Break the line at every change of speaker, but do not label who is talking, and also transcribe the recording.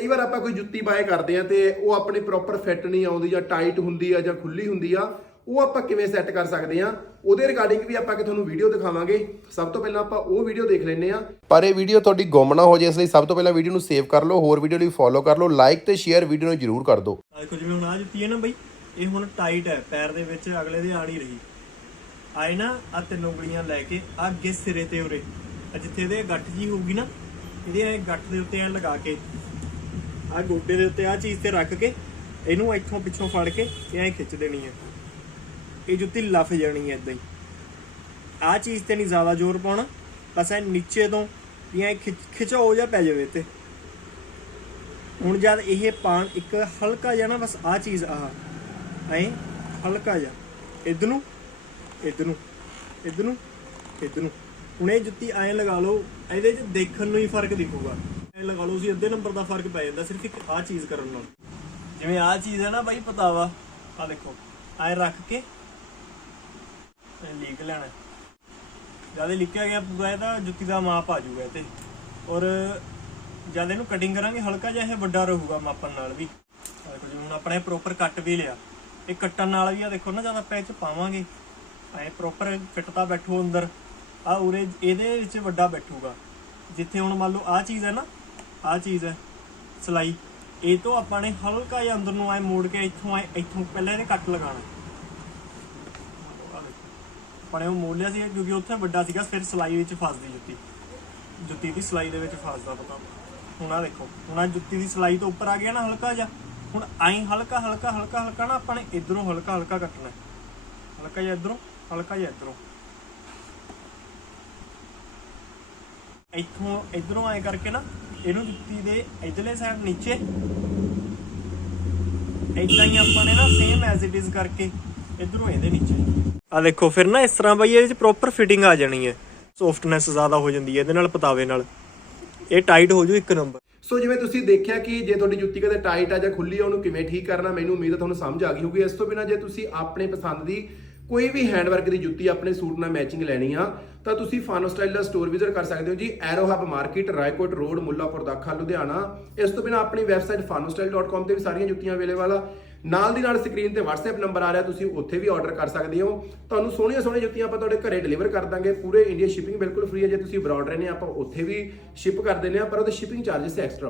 ਕਈ ਵਾਰ ਆਪਾਂ ਕੋਈ ਜੁੱਤੀ ਬਾਏ ਕਰਦੇ ਆ ਤੇ ਉਹ ਆਪਣੀ ਪ੍ਰੋਪਰ ਫਿੱਟ ਨਹੀਂ ਆਉਂਦੀ ਜਾਂ ਟਾਈਟ ਹੁੰਦੀ ਆ ਜਾਂ ਖੁੱਲੀ ਹੁੰਦੀ ਆ, ਉਹ ਆਪਾਂ ਕਿਵੇਂ ਸੈੱਟ ਕਰ ਸਕਦੇ ਆ ਉਹਦੇ ਰਿਗਾਰਡਿੰਗ ਵੀ ਆਪਾਂ ਕਿ ਤੁਹਾਨੂੰ ਵੀਡੀਓ ਦਿਖਾਵਾਂਗੇ। ਸਭ ਤੋਂ ਪਹਿਲਾਂ ਆਪਾਂ ਉਹ ਵੀਡੀਓ ਦੇਖ ਲੈਂਦੇ ਆ ਪਰ ਇਹ ਵੀਡੀਓ ਤੁਹਾਡੀ ਗੁੰਮ ਨਾ ਹੋ ਜਾਏ, ਇਸ ਲਈ ਸਭ ਤੋਂ ਪਹਿਲਾਂ ਵੀਡੀਓ ਨੂੰ ਸੇਵ ਕਰ ਲਓ, ਹੋਰ ਵੀਡੀਓ ਲਈ ਫੋਲੋ ਕਰ ਲਓ ਲਾਈਕ ਤੇ ਸ਼ੇਅਰ ਵੀਡੀਓ ਨੂੰ ਜਰੂਰ ਕਰ ਦਿਓ।
ਦੇਖੋ, ਜਿਵੇਂ ਹੁਣ ਆ ਜੁੱਤੀ ਹੈ ਨਾ ਬਈ, ਇਹ ਹੁਣ ਟਾਈਟ ਹੈ, ਪੈਰ ਦੇ ਵਿੱਚ ਅਗਲੇ ਦੇ ਆ ਨਹੀਂ ਰਹੀ। ਆਏ ਨਾ ਆ ਤਿੰਨ ਉਂਗਲੀਆਂ ਲੈ ਕੇ ਆ ਅੱਗੇ ਸਿਰੇ ਤੇ ਉਰੇ। ਜਿੱਥੇ ਇਹਦੇ ਗੱਠ ਜੀ ਹੋਊਗੀ ਨਾ, ਇਹਦੇ ਐ ਗੱਠ ਦੇ ਉੱਤੇ ਐ ਲਗਾ ਕੇ ਆ ਗੋਡੇ ਦੇ ਉੱਤੇ ਆ ਚੀਜ਼ ਤੇ ਰੱਖ ਕੇ ਇਹਨੂੰ ਇੱਥੋਂ ਪਿੱਛੋਂ ਫੜ ਕੇ ਇਹ ਖਿੱਚ ਦੇਣੀ ਹੈ ਇਹ ਜੁੱਤੀ ਲੱਫ ਜਾਣੀ ਹੈ ਇਦਾਂ ਹੀ। ਆ ਚੀਜ਼ ਤੇ ਨਹੀਂ ਜ਼ਿਆਦਾ ਜ਼ੋਰ ਪਾਉਣਾ, ਬਸ ਐ ਨੀਚੇ ਤੋਂ ਵੀ ਐ ਖਿਚਾਓ ਜਾਂ ਪੈ ਜਾਵੇ ਤੇ ਹੁਣ ਜਦ ਇਹ ਪਾਣ ਇੱਕ ਹਲਕਾ ਜਿਹਾ ਨਾ, ਬਸ ਆ ਚੀਜ਼ ਆਹ, ਐ ਹਲਕਾ ਜਿਹਾ। ਇਧਰ ਨੂੰ ਇਧਰ ਨੂੰ ਇਧਰ ਨੂੰ ਇਧਰ। ਨੂੰ ਹੁਣ ਇਹ ਜੁੱਤੀ ਐ ਲਗਾ ਲਓ, ਇਹਦੇ 'ਚ ਦੇਖਣ ਨੂੰ ਹੀ ਫ਼ਰਕ ਦਿਖੂਗਾ। ਲਗਾ ਲਓ ਸੀ ਅੱਧੇ ਨੰਬਰ ਦਾ ਫ਼ਰਕ ਪੈ ਜਾਂਦਾ, ਸਿਰਫ ਇੱਕ ਆ ਚੀਜ਼ ਕਰਨ ਨਾਲ। ਜਿਵੇਂ ਆ ਚੀਜ਼ ਹੈ ਨਾ ਬਾਈ ਪਤਾਵਾ ਆ ਦੇਖੋ ਐ ਰੱਖ ਕੇ ਲਿਖ ਲੈਣਾ ਜਦ ਲਿਖਿਆ ਗਿਆ ਪੂਰਾ ਇਹਦਾ ਜੁੱਤੀ ਦਾ ਮਾਪ ਆ ਜਾਊਗਾ ਤੇ। ਔਰ ਜਦ ਇਹਨੂੰ ਕਟਿੰਗ ਕਰਾਂਗੇ, ਹਲਕਾ ਜਿਹਾ ਇਹ ਵੱਡਾ ਰਹੂਗਾ ਮਾਪਣ ਨਾਲ ਵੀ। ਦੇਖੋ ਜਿਵੇਂ ਹੁਣ ਆਪਣੇ ਪ੍ਰੋਪਰ ਕੱਟ ਵੀ ਲਿਆ। ਇਹ ਕੱਟਣ ਨਾਲ ਵੀ ਆ, ਦੇਖੋ ਨਾ, ਜਦ ਆਪਾਂ ਇਹ ਚ ਪਾਵਾਂਗੇ ਐ ਪ੍ਰੋਪਰ ਫਿੱਟਤਾ ਬੈਠੂ ਅੰਦਰ। ਆ ਉਰੇ ਇਹਦੇ ਵਿੱਚ ਵੱਡਾ ਬੈਠੂਗਾ। ਜਿੱਥੇ ਹੁਣ ਮੰਨ ਲਓ ਆ ਚੀਜ਼ ਹੈ ਨਾ ਆ ਚੀਜ਼ ਹੈ, ਸਲਾਈ। ਇਹ ਤੋਂ ਆਪਾਂ ਨੇ ਹਲਕਾ ਜਿਹਾ ਅੰਦਰ ਨੂੰ ਐ ਮੋੜ ਕੇ ਇੱਥੋਂ ਐ, ਇੱਥੋਂ ਪਹਿਲਾਂ ਇਹਨੇ ਕੱਟ ਲਗਾਉਣਾ। ਆਹ ਉਹ ਮੋੜ ਲਿਆ ਸੀ ਕਿਉਂਕਿ ਉੱਥੇ ਵੱਡਾ ਸੀਗਾ, ਫਿਰ ਸਲਾਈ ਵਿੱਚ ਫਸਦੀ ਜੁੱਤੀ। ਜੁੱਤੀ ਦੀ ਸਲਾਈ ਦੇ ਵਿੱਚ ਫਸਦਾ ਪਤਾ। ਹੁਣ ਆ ਦੇਖੋ, ਹੁਣ ਆ ਜੁੱਤੀ ਦੀ ਸਲਾਈ ਤੋਂ ਉੱਪਰ ਆ ਗਿਆ ਨਾ ਹਲਕਾ ਜਿਹਾ। ਹੁਣ ਆਈ ਹਲਕਾ ਹਲਕਾ ਹਲਕਾ ਹਲਕਾ ਨਾ ਆਪਾਂ ਨੇ ਇਧਰੋਂ ਹਲਕਾ ਹਲਕਾ ਕੱਟਣਾ ਹਲਕਾ ਜਿਹਾ ਇਧਰੋਂ, ਹਲਕਾ ਜਿਹਾ ਇਧਰੋਂ। ਇੱਥੋਂ, ਇਧਰੋਂ ਆਏ ਕਰਕੇ ਨਾ ਇਹਨੂੰ ਜੁੱਤੀ ਦੇ ਇਧਰਲੇ ਸਾਈਡ ਨੀਚੇ। ਇਦਾਂ ਹੀ ਆਪਾਂ ਨੇ ਨਾ ਸੇਮ ਐਜ਼ ਇਟ ਇਜ਼ ਕਰਕੇ ਇਧਰੋਂ ਇਹਦੇ ਨੀਚੇ। ਆ ਦੇਖੋ ਫਿਰ ਨਾ ਇਸ ਤਰ੍ਹਾਂ ਬਈ ਇਹਦੇ ਵਿੱਚ ਪ੍ਰੋਪਰ ਫਿਟਿੰਗ ਆ ਜਾਣੀ ਹੈ। ਸੌਫਟਨੈਸ ਜ਼ਿਆਦਾ ਹੋ ਜਾਂਦੀ ਹੈ ਇਹਦੇ ਨਾਲ ਪਤਾਵੇ ਨਾਲ। ਇਹ ਟਾਈਟ ਹੋ ਜੂ ਇੱਕ ਨੰਬਰ
ਸੋ ਜਿਵੇਂ ਤੁਸੀਂ ਦੇਖਿਆ ਕਿ ਜੇ ਤੁਹਾਡੀ ਜੁੱਤੀ ਕਦੇ ਟਾਈਟ ਆ ਜਾਂ ਖੁੱਲੀ ਆ ਉਹਨੂੰ ਕਿਵੇਂ ਠੀਕ ਕਰਨਾ ਮੈਨੂੰ ਉਮੀਦ ਹੈ ਤੁਹਾਨੂੰ ਸਮਝ ਆ ਗਈ ਹੋਊਗੀ। ਇਸ ਤੋਂ ਬਿਨਾਂ ਜੇ ਤੁਸੀਂ ਆਪਣੇ ਪਸੰਦ ਦੀ ਕੋਈ ਵੀ ਹੈਂਡਵਰਕ ਦੀ ਜੁੱਤੀ ਆਪਣੇ ਸੂਟ ਨਾਲ ਮੈਚਿੰਗ ਲੈਣੀ ਆ ਤਾਂ ਤੁਸੀਂ ਫਾਨੋ ਸਟਾਈਲ ਦਾ ਸਟੋਰ ਵਿਜ਼ਿਟ ਕਰ ਸਕਦੇ ਹੋ ਜੀ Aero hub market, Raikot road Mullanpur Dakha Ludhiana. ਇਸ ਤੋਂ ਬਿਨਾਂ ਆਪਣੀ ਵੈਬਸਾਈਟ fanostyle.com ਤੇ ਵੀ ਸਾਰੀਆਂ ਜੁੱਤੀਆਂ ਅਵੇਲੇਬਲ ਆ। ਨਾਲ ਦੀ ਨਾਲ ਸਕਰੀਨ ਤੇ WhatsApp ਨੰਬਰ ਆ ਰਿਹਾ, ਤੁਸੀਂ ਉੱਥੇ ਵੀ ਆਰਡਰ ਕਰ ਸਕਦੇ ਹੋ। ਤੁਹਾਨੂੰ ਸੋਹਣੀਆਂ ਸੋਹਣੀਆਂ ਜੁੱਤੀਆਂ ਆਪਾਂ ਤੁਹਾਡੇ ਘਰੇ ਡਿਲੀਵਰ ਕਰ ਦਾਂਗੇ। ਪੂਰੇ ਇੰਡੀਆ ਸ਼ਿਪਿੰਗ ਬਿਲਕੁਲ ਫ੍ਰੀ ਹੈ ਜੇ ਤੁਸੀਂ ਅਬਰਾਡ ਰਹਿੰਦੇ ਆ, ਆਪਾਂ ਉੱਥੇ ਵੀ ਸ਼ਿਪ ਕਰ ਦਿੰਦੇ ਆ, ਪਰ ਉਹਦੇ ਸ਼ਿਪਿੰਗ ਚਾਰजेस ਐਕਸਟਰਾ